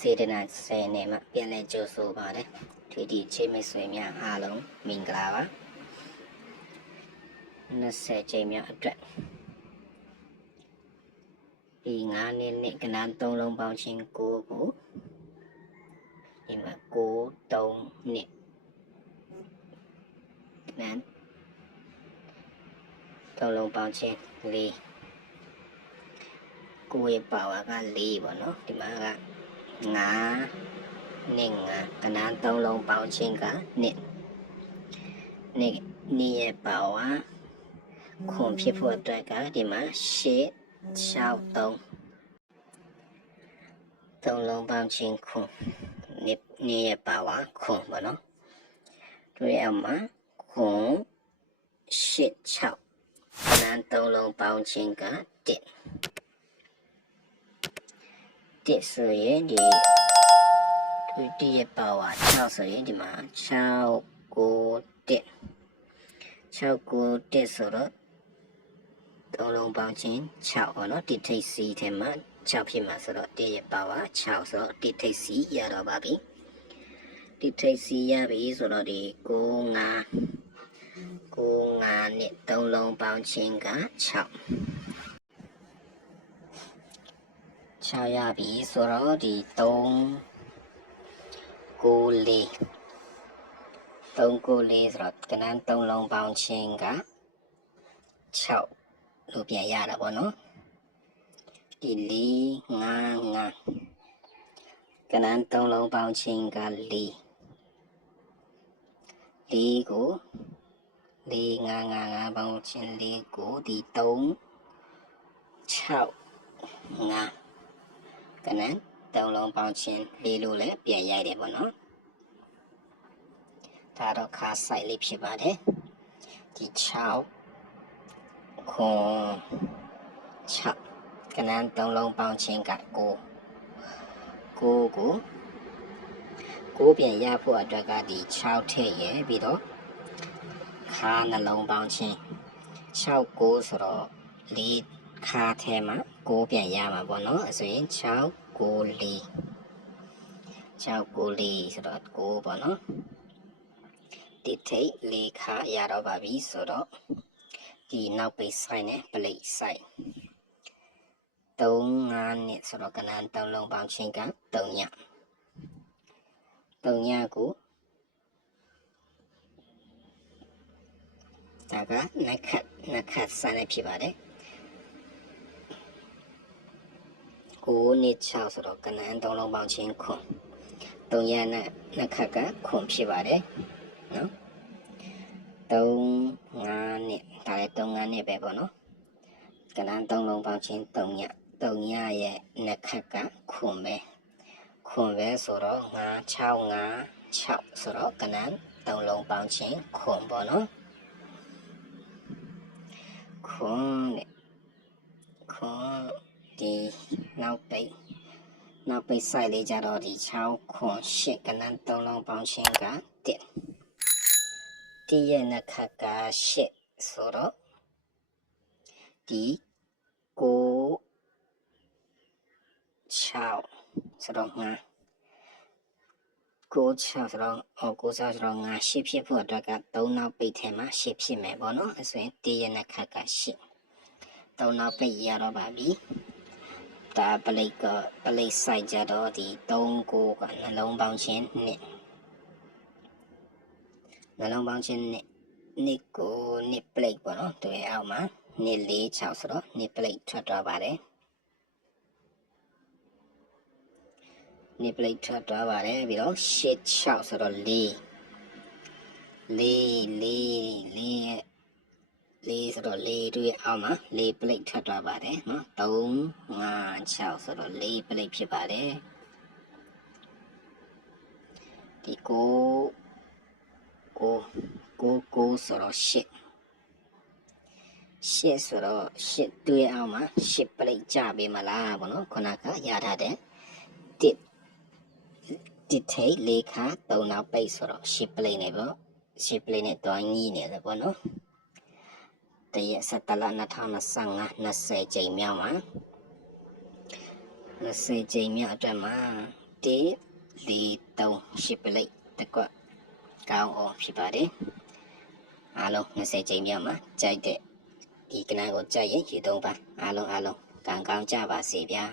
စေတနာဆယ်နဲ့မှပြန်လဲကြိုးဆိုပါတယ်ဒီဒီချိန်မိတ်ဆွေများအားလုံးမင်္ဂလာပါ20ချိန်မြောက်အတွက်ဒီ9နှစ်နဲ့ကဏ္ဍ3လုံးပေါင်းခြင်း9ကိုဒီမှာ9 3နှစ်ကဏ္ဍ3လုံးပေါင်းခြင်း4ကိုရဲ့ပါဝါက4ပေါ့နော်ဒီမှာက9နဲ့9ကဏ္ဍ3လုံးပေါင်းခြင်းကနှစ်ရဲ့ပါဝါခွန်ဖြစ်ဖို့အတွက်ကဒီမှာ8 6 3လုံးပေါင်းခြင်းခွန်နှစ်ရဲ့ပါဝါခွန်ပေါ့နော်တွေ့အောင်မှာခွန်8 6ကဏ္ဍ3လုံးပေါင်းခြင်းက1ဆိုရင်ဒီရဲ့ပါဝါ6ဆိုရင်ဒီမှာ6 9 1 6 9 1ဆိုတော့3လုံးပေါင်းခြင်း6ပေါ့နော်ဒီထိပ်စီထဲမှာ6ဖြစ်မှာဆိုတော့1ရဲ့ပါဝါ6ဆိုတော့ဒီထိပ်စီရတော့ပါပြီဒီထိပ်စီရပြီဆိုတော့ဒီ9 5နဲ့3လုံးပေါင်းခြင်းက6ရပြီဆိုတော့ဒီ3 9 4 3 9 4ဆိုတော့ကဏ္ဍ3လုံးပေါင်းခြင်းက6လို့ပြန်ရတာပေါ့နော်ဒီ4 5 5ကဏ္ဍ3လုံးပေါင်းခြင်းက4ကို4 5 5 5ပေါင်းခြင်း4ကိုဒီ3 6 5ကဏ္ဍ3လုံးပေါင်းခြင်း4လို့လည်းပြန်ရတယ်ပေါ့နော်ဒါတော့ခါဆိုင်လေးဖြစ်ပါတယ်ဒီ6ခွန်6ကဏ္ဍ3လုံးပေါင်းခြင်းက9ကိုပြန်ရဖို့အတွက်ကဒီ6ထည့်ရပြီးတော့ခါနှလုံးပေါင်းခြင်း6 9ဆိုတော့4ခါထဲမှာ9ပြန်ရမှာပေါ့နော်ဆိုရင်6 9 4 6 9 4ဆိုတော့9ပေါ့နော်ဒီထိတ်4ခါရတော့ပါပြီဆိုတော့ဒီနောက်ပိတ်ဆိုင်နဲ့ပလိတ်ဆိုင်3 5နဲ့ဆိုတော့ကဏ္ဍ3လုံးပေါင်းခြင်းက3ညကိုဒါကနှစ်ခတ်ဆိုင်နဲ့ဖြစ်ပါတယ်9နဲ့6ဆိုတော့ကဏ္ဍ3လုံးပေါင်းခြင်းခွန်3ညနဲ့နှစ်ခတ်ကခွန်ဖြစ်ပါတယ်နော်3 5နဲ့ဒါလည်း3 5နဲ့ပဲပေါ့နော်ကဏ္ဍ3လုံးပေါင်းခြင်း3ညရဲ့နှစ်ခတ်ကခွန်ပဲဆိုတော့5 6 5 6ဆိုတော့ကဏ္ဍ3လုံးပေါင်းခြင်းခွန်ပေါ့နော်ခွန်ဒီနောက်ပိတ်ဆိုင်လေးကြတော့ဒီ6ခွန်8ကဏ္ဍ3လုံးပေါင်းခြင်းက1ရဲ့နှစ်ခတ်က8ဆိုတော့ဒီ9 6ဆိုတော့9 6ဆိုတော့9 6ဆိုတော့9 8ဖြစ်ဖို့အတွက်က3နောက်ပိတ်ထဲမှာ8ဖြစ်မယ်ပေါ့နော်အဲဆိုရင်1ရဲ့နှစ်ခတ်က8 3နောက်ပိတ်ရတော့ပါပြီဒါပလိတ်ဆိုင်ကြတော့ဒီ3 9ကနှလုံးပေါင်းခြင်းနှလုံးပေါင်းခြင်းနှစ်ကိုနှစ်ပလိတ်ပေါ့နော်တွေ့အောင်မှာနှစ်4 6ဆိုတော့နှစ်ပလိတ်ထွက်သွားပါတယ်နှစ်ပလိတ်ထွက်သွားပါတယ်ပြီးတော့8 6ဆိုတော့4ဆိုတော့4တွေ့အောင်မှာ4ပလိတ်ထွက်သွားပါတယ်နော်3 5 6ဆိုတော့4ပလိတ်ဖြစ်ပါတယ်ဒီ9ဆိုတော့8ဆိုတော့8တွေ့အောင်မှာ8ပလိတ်ကြပေးမလားဘောနော်ခုနကရထားတဲ့ဒီထိတ်4ခါ3နောက်ပိတ်ဆိုတော့10ပလိတ်နဲ့ပေါ့10ပလိတ်နဲ့တွိုင်းကြီးနေတယ်ပေါ့နော်တရက်17လ2025 20ချိန်မြောက်မှာ20ချိန်မြောက်အတွက်မှာ 1 4 3 10 ပလိတ်တစ်ကွက်ကောင်းအောင်ဖြစ်ပါတယ်အားလုံး20ကြိမ်မြောက်မှာကြိုက်တဲ့ဒီကနန်းကိုကြိုက်ရင်ရေသုံးပါအားလုံးကောင်းကြပါစေဗျာ